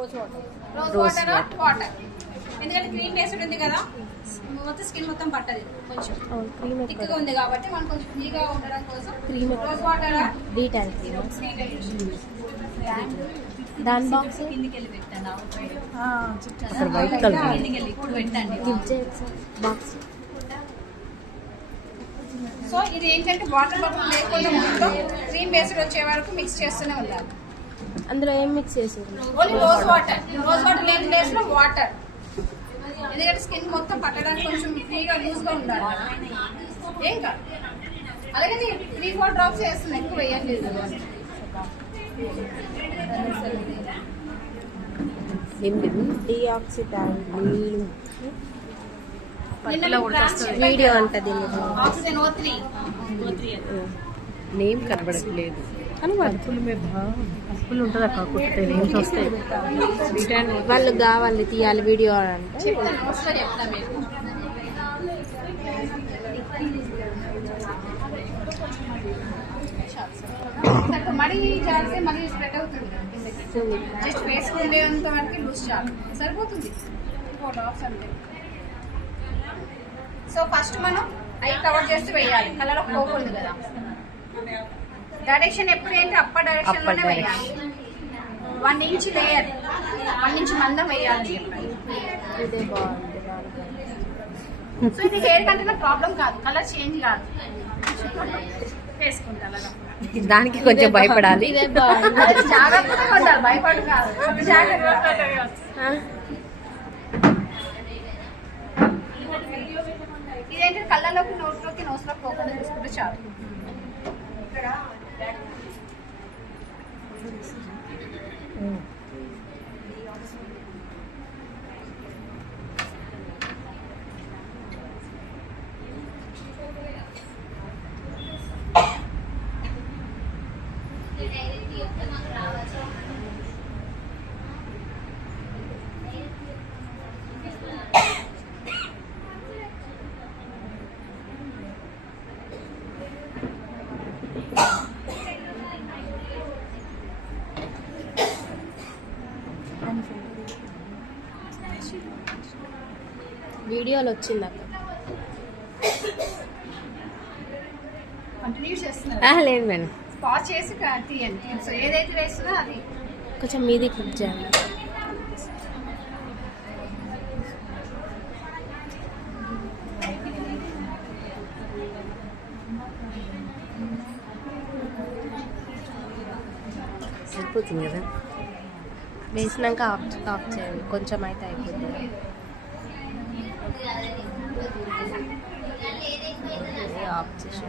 Rose water water, ఎందుకంటే cream based ఉంది కదా, మొత్తం స్కిన్ మొత్తం పట్టది, కొంచెం థిక్గా ఉంది కాబట్టి మనం కొంచెం ఫ్రీగా ఉండడం కోసం క్రీమ్ రోజ్ వాటర్ డీటెయిల్ దాని బాక్స్ కిందికి వెళ్ళి పెట్టాను, బాక్స్. సో ఇది ఏంటంటే వాటర్ బబుల్ లేకుండా మొత్తం క్రీమ్ బేస్డ్ వచ్చే వరకు మిక్స్ చేస్తూనే ఉండాలి. అందులో ఏం మిక్స్ చేసేది? ఓన్లీ రోజ్ వాటర్ లేని ప్లేస్ లో వాటర్, ఎందుకంటే స్కిన్ మొత్తం పట్టడానికి కొంచెం ఫ్రీగా లూజ్గా ఉండాలి, ఏం కాదు. అలాగే 3-4 డ్రాప్స్ వేస్తుంది, ఎక్కువ వేయట్లేదు. వీడియో అంటది ఆక్సిజన్ O3 నేమ్ కనబడట్లేదు అని అప్పులు ఉంటుంది అక్క, కుట్టితే నేమ్స్ వస్తాయి. వాళ్ళు కావాలి తీయాలి వీడియో అంటే చెప్తా మీకు. మడి జారితే మళ్ళీ స్ప్రెడ్ అవుతుంది, జస్ట్ వేసుకునేంత వరకు లూజ్ చాలు, సరిపోతుంది 4 డ్రాప్స్ అంతే. సో ఫస్ట్ మనం ఐ కవర్ చేసి వేయాలి, కలర్ పోకూడదు కదా. డైరెక్షన్ ఎప్పుడు ఏంటి అప్పర్ డైరెక్షన్ లోనే వేయాలి, 1 ఇంచ్ లేయర్, 1 ఇంచ్ మందం వేయాలి. ఇదే బాగుంది. సో ఇది హెయిర్ కంటే ప్రాబ్లం కాదు, కలర్ చేంజ్ కాదు, వేసుకుంటా అలాగా. దానికి కొంచెం భయపడాలి, ఇదే బాగుంది. జాగ్రత్తగా ఉండాలి, భయపడు కాదు, జాగ్రత్త. ఇదేంటి కళ్ళలోకి నోట్లోకి నోస్లోకి పోకుండా చూసుకుంటే చాలు. వీడియోలో వచ్చింది అక్క, కంటిన్యూ చేస్తున్నారు. లేదు మేడం, పాజ్ చేసి తీయండి. సో ఏదైతే వేస్తుందో అది కొంచెం మీది క్లిక్ చేయాలి. సరిపోతుంది కదా. వేసినాక ఆఫ్ చేయండి, కొంచెం అయితే అయిపోతుంది. ఆఫ్ చేసి